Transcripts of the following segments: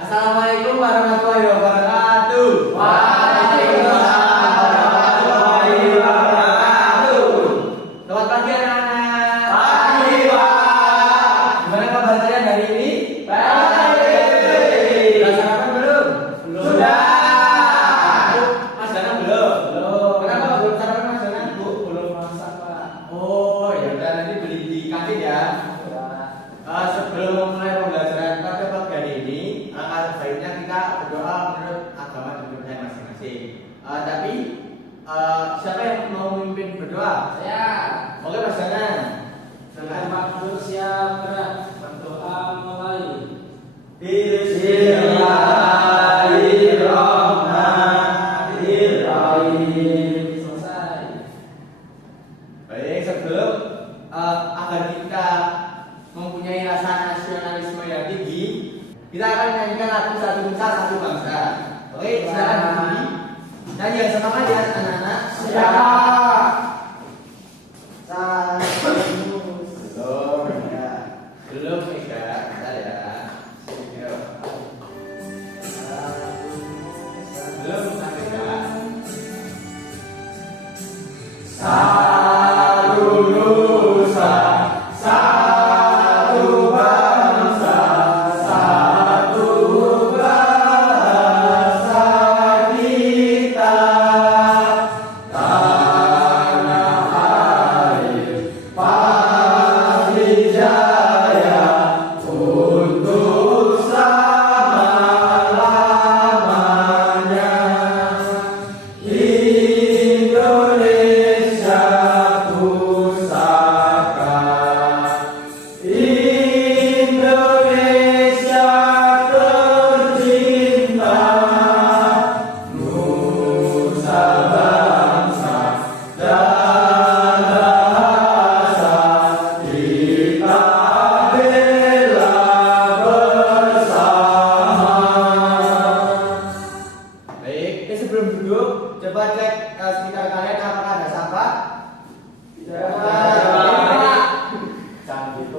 Assalamualaikum warahmatullahi wabarakatuh. Waalaikumsalam warahmatullahi wabarakatuh. Selamat pagi anak-anak. Pagi, Pak. Gimana kabar kalian hari ini? Baik. Sudah sarapan belum? Sudah. Mas Danang belum? Belum. Kenapa belum sarapan Mas Danang? Belum masak, Pak. Oh, ya udah nanti beli di kantin ya. Sebelum memulai pembelajaran pada pagi hari ini, alangkah baiknya kita berdoa menurut agama dan budaya masing-masing. Tapi siapa yang mau memimpin berdoa? Saya. Oke Mas Danang. Makhluk siap gerak. Berdoa mulai. Bismillahirrahmanirrahim. Selesai. Baik, sebelum agar kita mempunyai rasa nasionalisme yang tinggi, kita akan menyanyikan lagu Satu Nusa Satu Bangsa. Oke, silakan berdiri. Nyanyi yang sama ya anak-anak. Siap. Belum ya. Belum Eka, bentar ya. Belum sampai ya. Satu nusa, satu bangsa, satu bahasa kita. Tanah air pasti jaya untuk selama-lamanya. Indonesia pusaka, Indonesia tercinta, nusa bangsa dan bahasa kita bela bersama. Baik, sebelum duduk, coba cek sekitar kalian apakah ada sampah.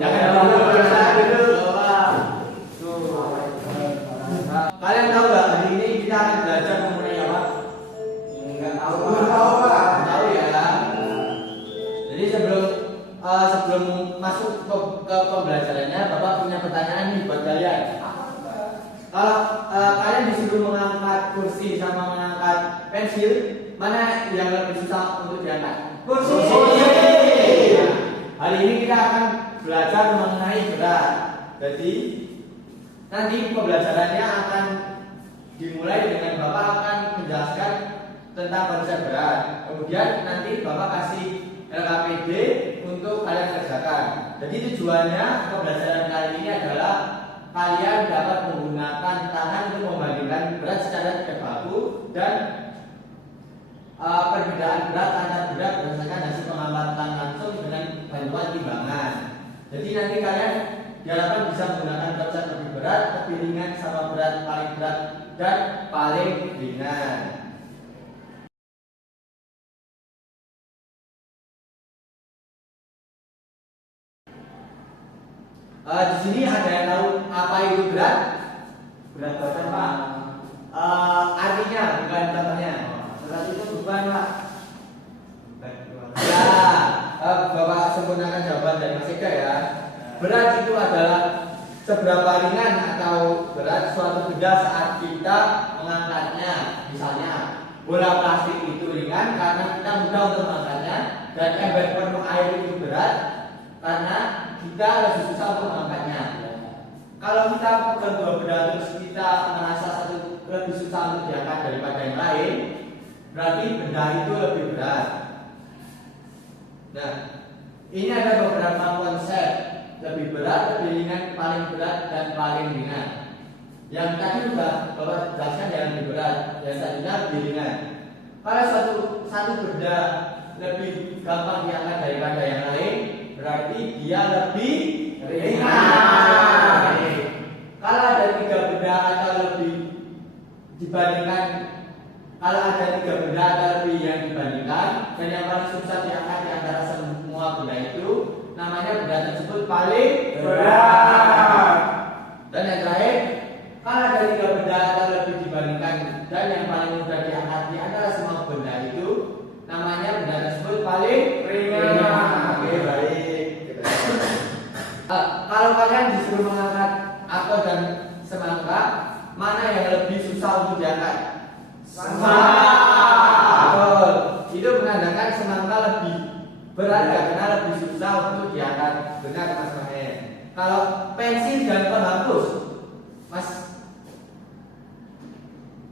Jangan dulu, jangan dulu. Kalian tahu nggak hari ini kita akan belajar mengenai apa? Enggak tahu, Pak. Tahu ya. Jadi sebelum masuk ke pembelajarannya, Bapak punya pertanyaan nih buat kalian. Kalau kalian disuruh mengangkat kursi sama mengangkat pensil, mana yang lebih susah untuk diangkat? Kursi. Nah, hari ini kita akan belajar mengenai berat. Jadi nanti pembelajarannya akan dimulai dengan Bapak akan menjelaskan tentang konsep berat. Kemudian nanti Bapak kasih LKPD untuk kalian kerjakan. Jadi tujuannya pembelajaran kali ini adalah kalian dapat menggunakan tangan untuk membandingkan berat secara tidak baku dan perbedaan berat antar berat berdasarkan hasil pengamatan langsung dengan bantuan timbangan. Jadi nanti kalian diharapkan bisa menggunakan konsep lebih berat, lebih ringan, sama berat, paling berat, dan paling ringan. Di sini ada yang tahu apa itu berat? Berat badan, Pak. Artinya bukan contohnya. Berat itu beban, Pak. Ya, Bapak sempurnakan jawaban dari Mas Eka ya. Berat itu adalah seberapa ringan atau berat suatu benda saat kita mengangkatnya. Misalnya, bola plastik itu ringan karena kita mudah untuk mengangkatnya, dan ember penuh air itu berat karena kita lebih susah untuk mengangkatnya. Kalau kita pegang dua benda terus kita merasa satu lebih susah untuk diangkat daripada yang lain, berarti benda itu lebih berat. Nah, ini ada beberapa konsep: lebih berat, lebih ringan, paling berat, dan paling ringan. Yang tadi sudah Bapak jelaskan yang lebih berat, yang tadinya lebih ringan. Kalau satu benda lebih gampang diangkat daripada yang lain, berarti dia lebih ringan. Kalau ada tiga benda atau lebih dibandingkan, kalau ada tiga benda atau lebih yang dibandingkan, dan yang paling susah diangkat di antara semua benda itu, namanya benda tersebut paling berat. Dan yang terakhir, kalau ada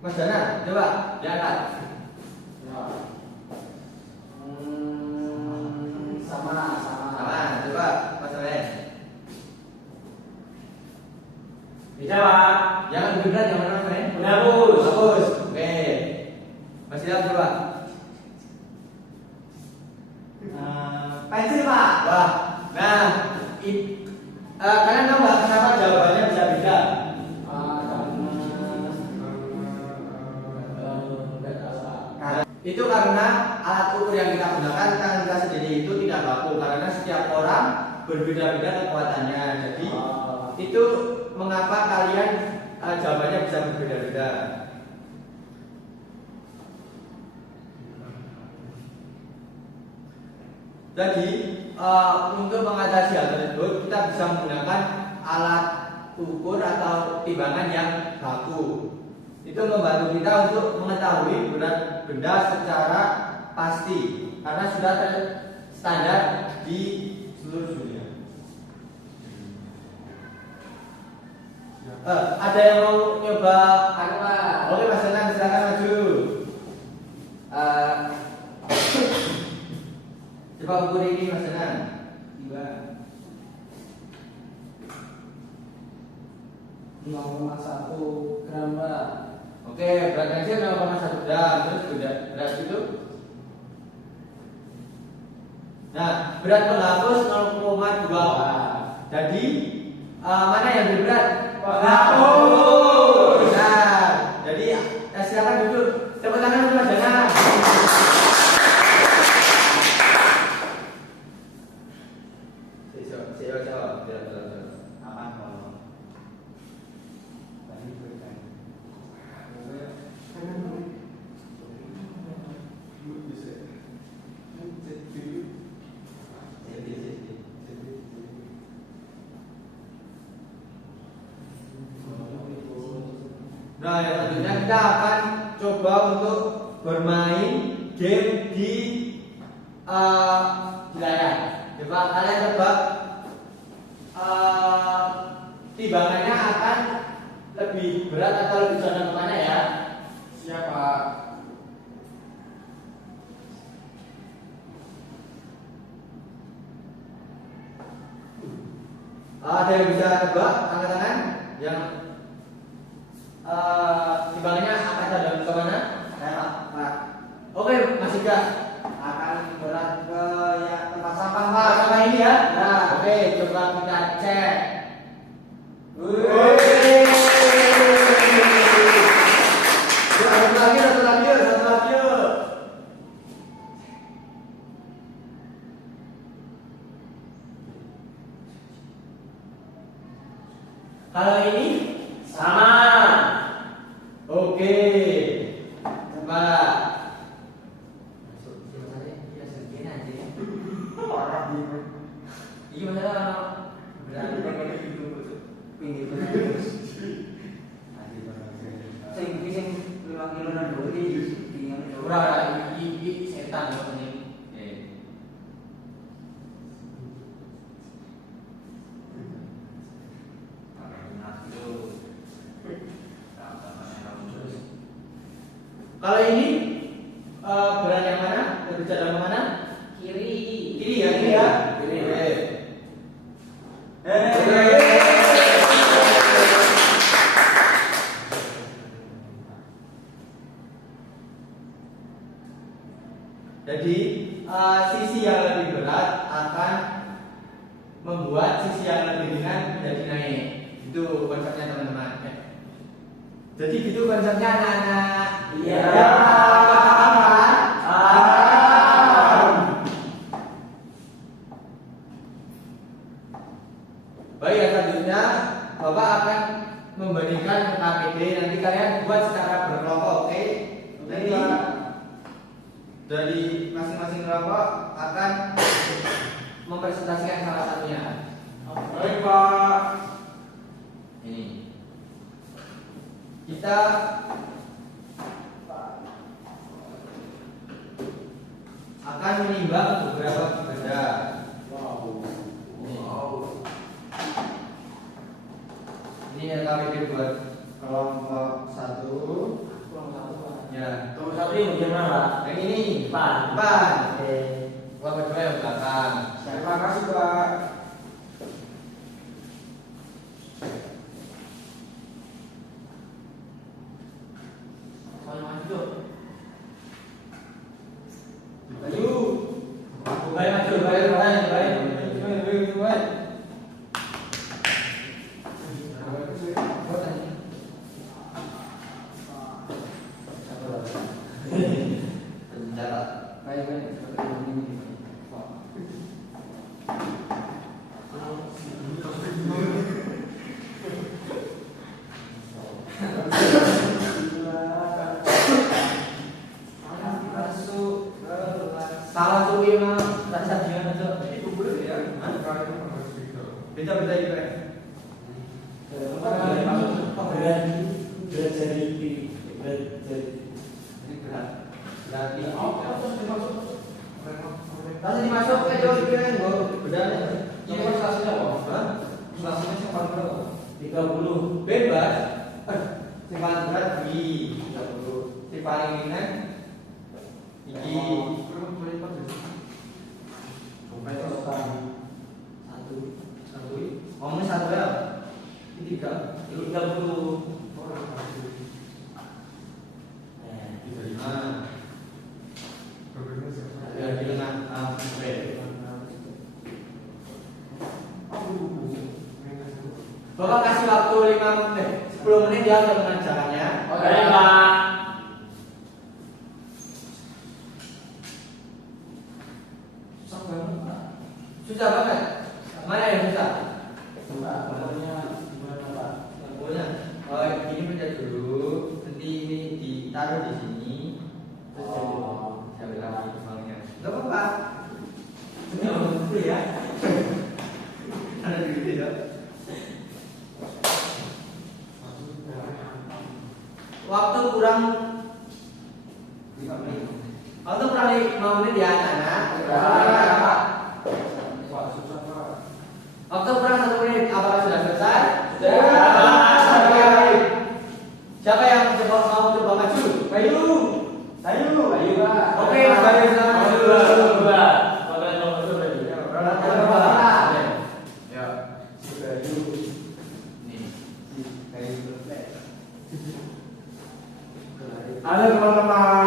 Mas Dana, coba diangkat. Sama. Sama, coba Mas Ren. Bisa Pak. Jangan lebih berat yang mana Mas Ren? Udah hapus. Hapus. Oke. Mas Ilham coba. Pensil Pak. Wah. Nah, kalian tahu nggak kenapa jawabannya bisa beda? Itu karena alat ukur yang kita gunakan tangan kita sendiri itu tidak baku karena setiap orang berbeda-beda kekuatannya. Jadi itu mengapa kalian jawabannya bisa berbeda-beda. Jadi untuk mengatasi hal tersebut kita bisa menggunakan alat ukur atau timbangan yang baku. Itu membantu kita untuk mengetahui berat benda secara pasti karena sudah standar di seluruh dunia. Ada yang mau nyoba? Oke Mas Senang, silakan maju. Coba ukur ini Mas Senang. 0,1 gram Pak. Oke, berat kecil 0,1 gram. Terus berat itu? Nah, berat penghapus 0,2. Jadi mana yang lebih berat? Penghapus. Nah, jadi silakan duduk. Tepuk tangan untuk Mas Dana. Nah, yang selanjutnya kita akan coba untuk bermain game di layar. Coba kalian tebak timbangannya akan lebih berat atau lebih condong kemana ya? Siapa? Ada yang bisa tebak? Angkat tangan. Yang timbangannya akan condong kemana? Pak. Oke, Mas Ika. Akan berat ke ya tempat sampah Pak. Pak, sama ini ya. Nah. Oke, coba kita cek. Satu lagi. Kalau ini Sama. oke. Coba. Iya masalah berarti kayak gitu pinggir Sing 5 kilo nang dulu di ora iki setan kok ini. Kalau ini berat yang mana? Lebih cenderung mana? kiri. Kiri ya, kiri ya. Kiri. Jadi sisi yang lebih berat akan membuat sisi yang lebih ringan menjadi naik. Itu konsepnya teman-teman. Jadi gitu konsepnya anak-anak. Iya. Baik, yang selanjutnya Bapak akan membandingkan KPD. Nanti kalian buat secara berkelompok, oke? Nanti dari masing-masing kelompok akan mempresentasikan salah satunya. Baik Pak. Ini kita akan menimbang beberapa benda. Ini yang kami buat kelompok 1. Ya. Nomor 1 yang bagian mana, Pak? Yang ini. Depan. Depan. Oke. Gua kedua yang belakang. Terima kasih, Pak. Soalnya maju. Maju. Baik maju, baik. Salah tuh Ima. Rasa jangan itu. Beda juga. Berat jadi berat jadi. Ini berat. Berarti Kasih dimasuk ke jauh kira bedanya. Ini kelasnya apa? Kelasnya siapa berapa? 30. Bebas. Yang paling berat di 30. Yang paling ringan iki. Ngomongnya satu ya? Ini 3. 30. Ya, di tengah. Bapak kasih waktu 10 menit dia untuk mengajarkannya. Baik, Pak. Susah banget. Mana yang susah? Lampunya. Oh, ini pencet dulu. Nanti ini ditaruh di sini. Terus saya bilang lagi kembangnya. Gak apa-apa. Ini orang itu ya. Ada di sini ya. Waktu kurang 5 menit. Waktu kurang 5 menit ya, anak. Waktu kurang 1 menit. Apakah sudah selesai? Sudah. Siapa yang mau coba maju? Ayo. Oke, baris maju. Halo teman-teman.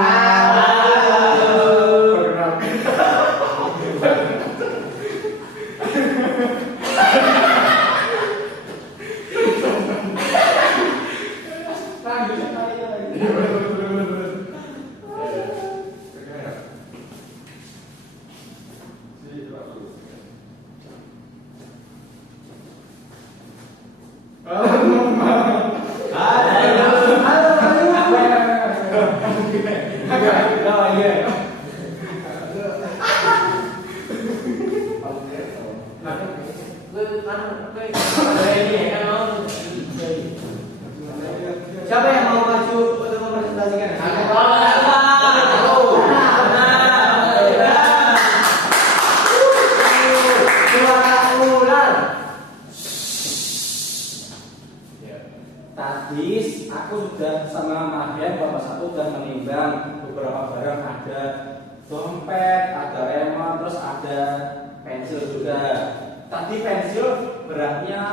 Siapa yang mau maju untuk mempresentasikan? Tadi aku sudah sama Mahdian Bapak satu sudah menimbang beberapa barang, ada dompet, ada remote, terus ada pensil juga. Tadi pensil beratnya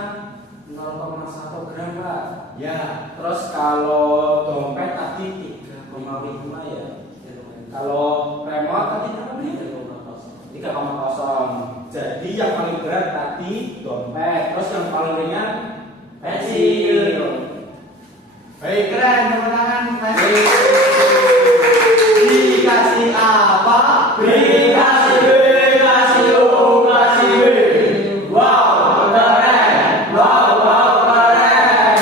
0,1 gram Pak. Ya. Terus kalau dompet tadi 3,5 ya. Kalau remote tadi berapa? 3,0. Jadi yang paling berat tadi dompet, terus yang paling ringan pensil. Baik, keren, tepuk tangan. Dikasih apa? Dikasih B, kasih O, kasih B. Wow, keren. Wow, keren.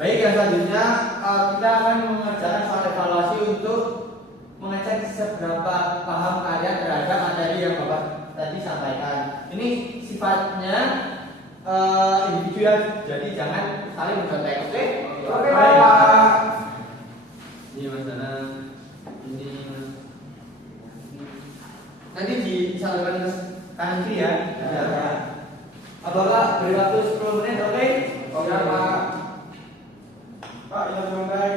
Baik, yang selanjutnya kita akan mengerjakan soal evaluasi untuk mengecek seberapa paham kalian terhadap materi yang Bapak tadi sampaikan. Ini sifatnya individu ya, jadi jangan saling mencontek. Oke? Oke, Pak. Ini Mas Danang, ini nanti disalurkan ke kanan kiri ya. Ya. Apakah beri waktu 10 menit? Oke? Oke, Pak. Pak, yang terbaik.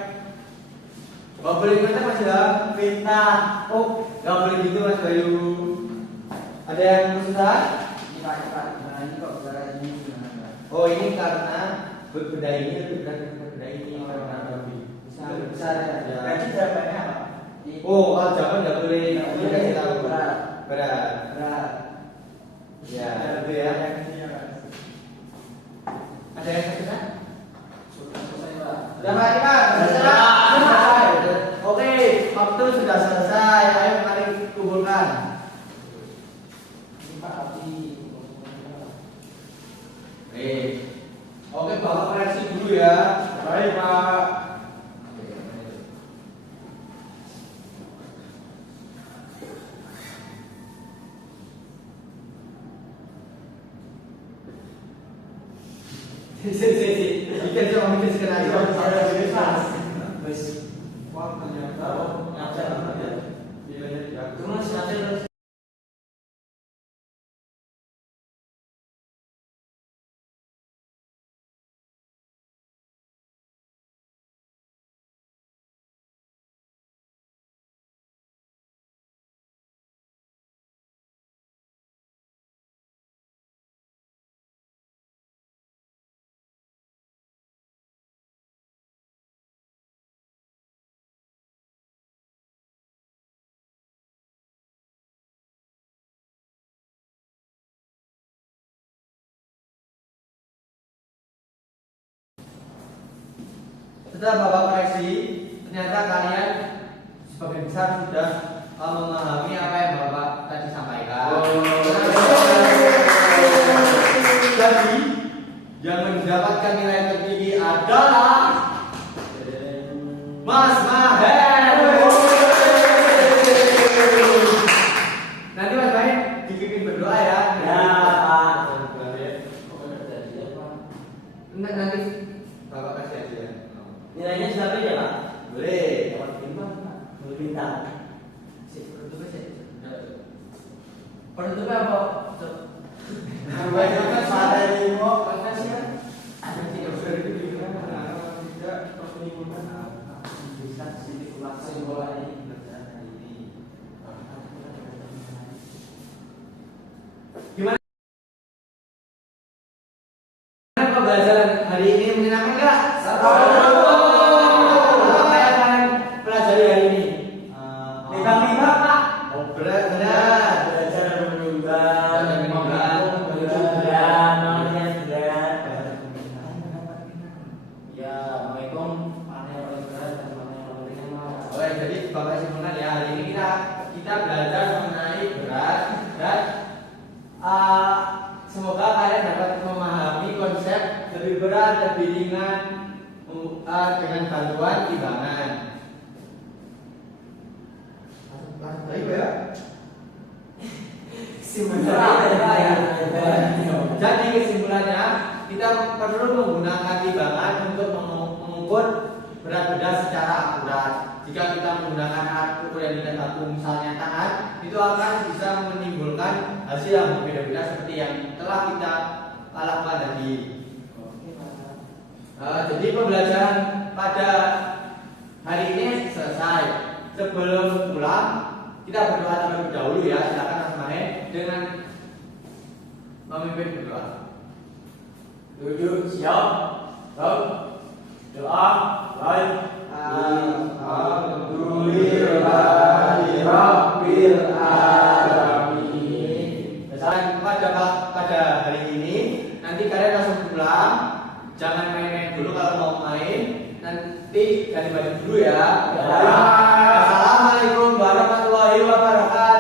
Gak boleh gimana Mas ya? Fitnah. Oh, gak boleh gitu Mas Bayu. Ada yang kesusahan? Ini Pak, ini kok suara ini gimana? Oh, ini karena benda ini lebih berat daripada benda ini karena lebih Besar ya. Ya. Berarti jawabannya apa? Oh, kalau jangan nggak boleh kasih tahu. Berat. Berat. Berat. Ya, itu ya. Ada yang kesusahan? Sudah selesai Pak. Sudah Pak Iman? Selesai. Oke, waktu sudah selesai. Ayo mari kumpulkan. Ini Pak Abdi. Oke, Bapak koreksi dulu ya. Baik, Pak. Bikin cuma bikin skenario. Wes. Wah, ternyata. Ngajar ya. Iya, ya. Terus ngajar terus. Setelah Bapak koreksi, ternyata kalian sebagian besar sudah memahami apa yang Bapak tadi sampaikan. Jadi, yang mendapatkan nilai tertinggi adalah Mas Maher. Nanti Mas Maher dipimpin berdoa ya. Ya, Pak. Nanti Bapak kasih aja ya. Nilainya sudah beda Pak. Boleh. Lebih pintar. Penutupnya sih. Penutupnya apa? Terbaik pada limo. Profesi kan? Bisa sedikit ulang bola ini. Gimana pembelajaran hari ini menyenangkan nggak? Apa yang kalian pelajari hari ini? Timbang-timbang Pak. Oh benar. Belajar menimbang, menghitung, berat, namanya berat. Ya, menghitung mana yang paling berat dan mana yang paling ringan. Oke, jadi Bapak simpulkan ya hari ini kita belajar mengenai berat dan semoga kalian dapat memahami konsep lebih berat, lebih ringan dengan bantuan timbangan. Baik ya. Jadi kesimpulannya kita perlu menggunakan timbangan untuk mengukur berat benda secara akurat. Jika kita menggunakan alat ukur yang tidak satu, misalnya tangan, itu akan bisa menimbulkan hasil yang berbeda-beda seperti yang telah kita lakukan tadi. Jadi pembelajaran pada hari ini selesai. Sebelum pulang, kita berdoa terlebih dahulu ya. Silakan Mas Mahen dengan memimpin berdoa. Duduk siap. Doa. Baik. Alhamdulillahirabbil alamin. Dan pada hari ini nanti kalian langsung pulang. Jangan main-main dulu kalau mau main. Nanti ganti baju dulu ya. Assalamualaikum warahmatullahi wabarakatuh.